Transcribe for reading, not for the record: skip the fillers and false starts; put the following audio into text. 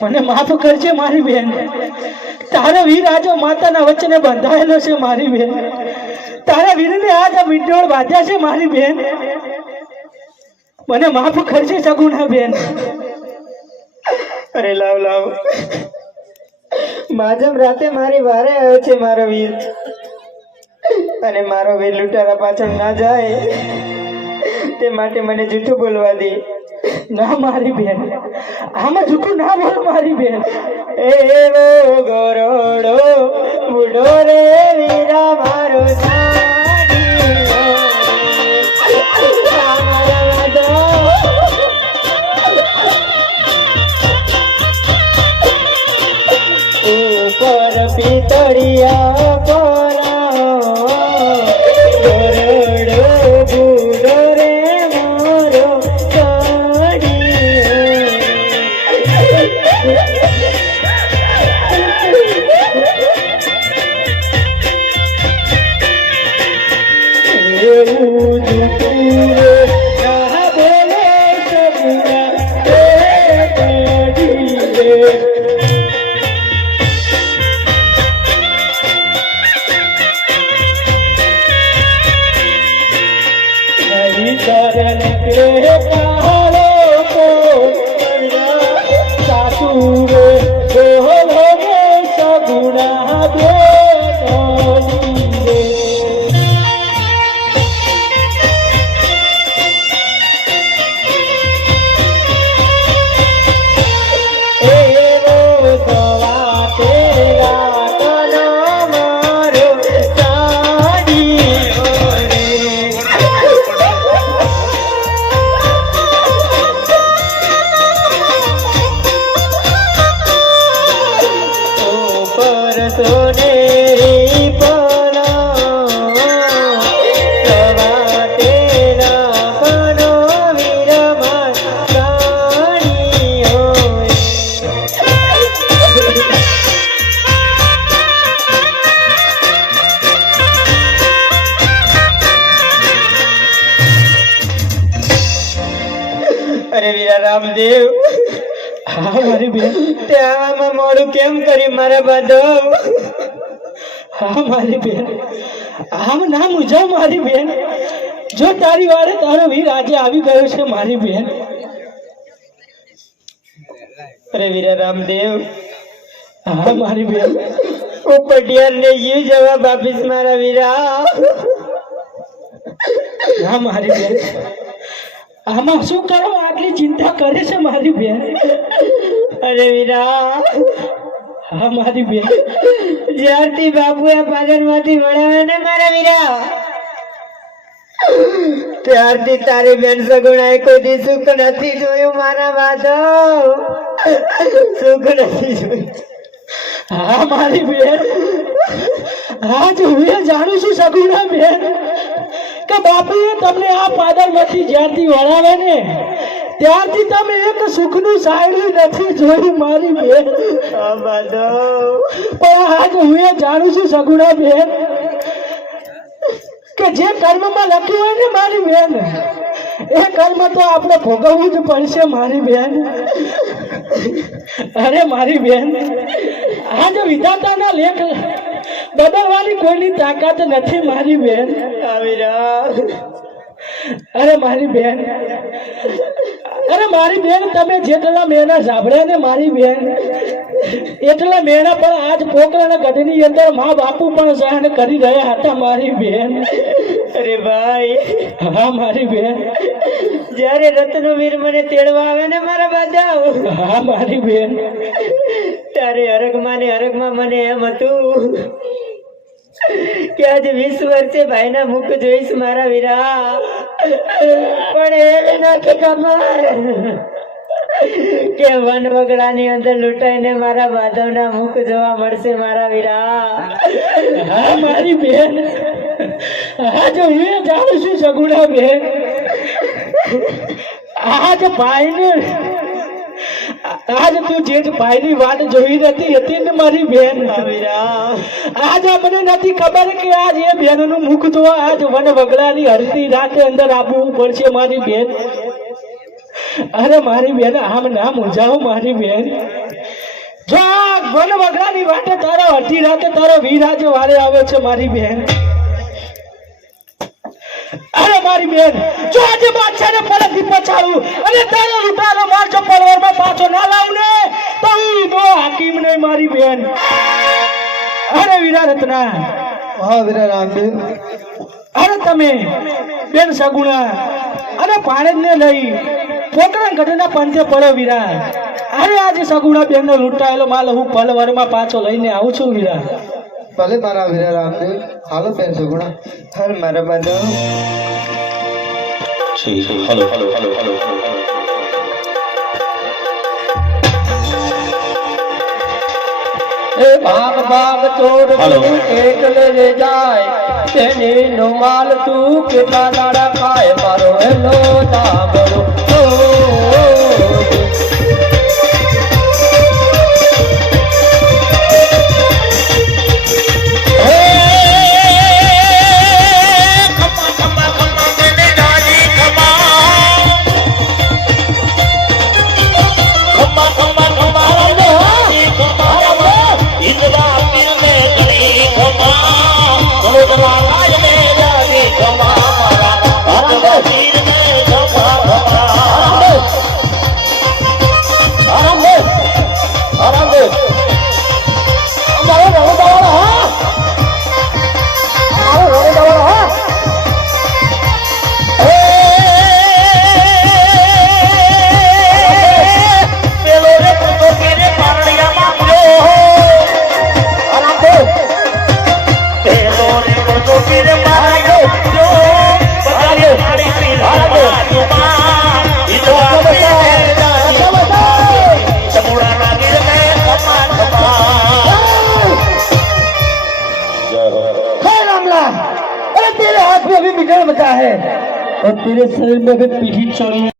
મને માફ કરજે મારી બેન, તારો વીર આજો માતાના વચને બંધાયેલો છે મારી બેન, તારા વીરને આજ આ મીંડોળ બાંધ્યા છે મારી બેન, મને માફ કરજે સગુણા બેન. અરે લાવ લાવ, માજમ રાતે મારી વારે આવ્યો છે મારો વીર, અને મારો વીર લૂંટારા પાછળ ના જાય તે માટે મને જૂઠું બોલવા દે. ના મારી બેન, આમાં જૂઠું ના બોલ મારી બેન. એવો ગોરોડો બુડો રે વીરા મારો ઉપર પિતળિયા રામદેવ. હા મારી બેન, તે આવામાં મોડું કેમ કર્યું મારા બાદો? હા મારી બેન, આમ ના મુજાવ મારી બેન, જો તારી વાળે તારો વીર આજે આવી ગયો છે મારી બેન. અરે વીરા રામદેવ. હા મારી બેન, હું પટિયાર ને યુ જવાબ આપીશ મારા વીરા. હા મારી બેન, આમાં શું કરવા આટલી ચિંતા કરે છે મારી બેન? અરે વીરા. હા મારી બેન, જ્યારથી બાબુએ પાદરમાંથી વળાવ્યા ને મારા વીરા, ત્યારથી તારી બેન સગુણાએ કોઈ દી સુખ નથી જોયું મારા માધવ, સુખ નથી જોયું. હા મારી બેન, હા તો હું જાણું છું સગુણા બેન કે બાપુએ તમને આ પાદરમાંથી જ્યારથી વળાવે ને ત્યારથી તમે એક સુખનું સાયડું નથી જોયું મારી બેન. હા માધવ, પણ આજ હું એ જાણું છું સગુણા બેન કે જે કર્મમાં લખ્યું હોય ને મારી બેન, એ કર્મ તો આપણે ભોગવવું જ પડશે મારી બેન. અરે મારી બેન, આજ વિધાતાના લેખ બદલવાની કોઈની તાકાત નથી મારી બેન. અરે મારી બેન, અરે મારી બેન, તમે જેટલા મેણા સાંભળ્યા ને મારી બેન, એટલા મેણા પણ આજ પોકરાના ગઢની અંદર મા બાપુ પણ સહન કરી રહ્યા હતા મારી બેન. અરે ભાઈ, હા મારી બેન, જ્યારે રત્નવીર મને તેડવા આવે ને મારા બાદાઓ, હા મારી બેન, ત્યારે હરગમાં ને હરગમાં મને એમ હતું કે આજે 20 વર્ષે ભાઈના મુખ જોઈશ મારા વીરા, પણ એ નથી ખબર કે વન વગડાની અંદર લૂંટાઈને મારા માધવના મુખ જોવા મળશે મારા વીરા. હા મારી બેન, આજ હું એ જાણું છું સગુણા બેન, આજ ભાઈને, આજ તું જે ભાઈની વાટ જોઈ હતી ને મારી બેન, આજ મને નથી ખબર કે આજ એ બેનનું મુખ જોવા આજ વન વગડાની હરતી રાતે અંદર આવવું પડશે મારી બેન. અરે મારી બેન, આમ ના મૂંઝાવું મારી બેન. જો આ વન વગડાની વાટે તારો અડધી રાતે તારો વીરાજ વારે આવે છે મારી બેન. અરે મારી બેન, જો આજે બાદશાહને પરતથી પછાડું અને તારો લૂંટારો મારજો પરવારમાં પાછો ના લાવું ને તો હું નો હાકીમ નહીં મારી બેન. અરે વીરા રત્ના, હા વીરા રામદેવ, અરે તમે બેન સગુણા અને પાણેજને લઈ પોકરણ ગઢના પંથે પડો વીરા. અરે આજે સગુણા બેનનો લૂંટાયેલો માલ હું પલવરમાં પાછો લઈને આવું છું વીરા. ભલે મારા વીરા રામદેવ, હાલો બેન સગુણા, હાલ મારા બાદાઓ. हेलो हेलो हेलो हेलो એ ભાગ ભાગ ચોર હાલો. એકલે રે જાય તેની નો માલ તું કેટલા દાડા ખાય મારો હેલો સાંભળો. तेरे हाथ में अभी मिटन बचा है और तेरे शरीर में अभी पीठी चढ़ी है.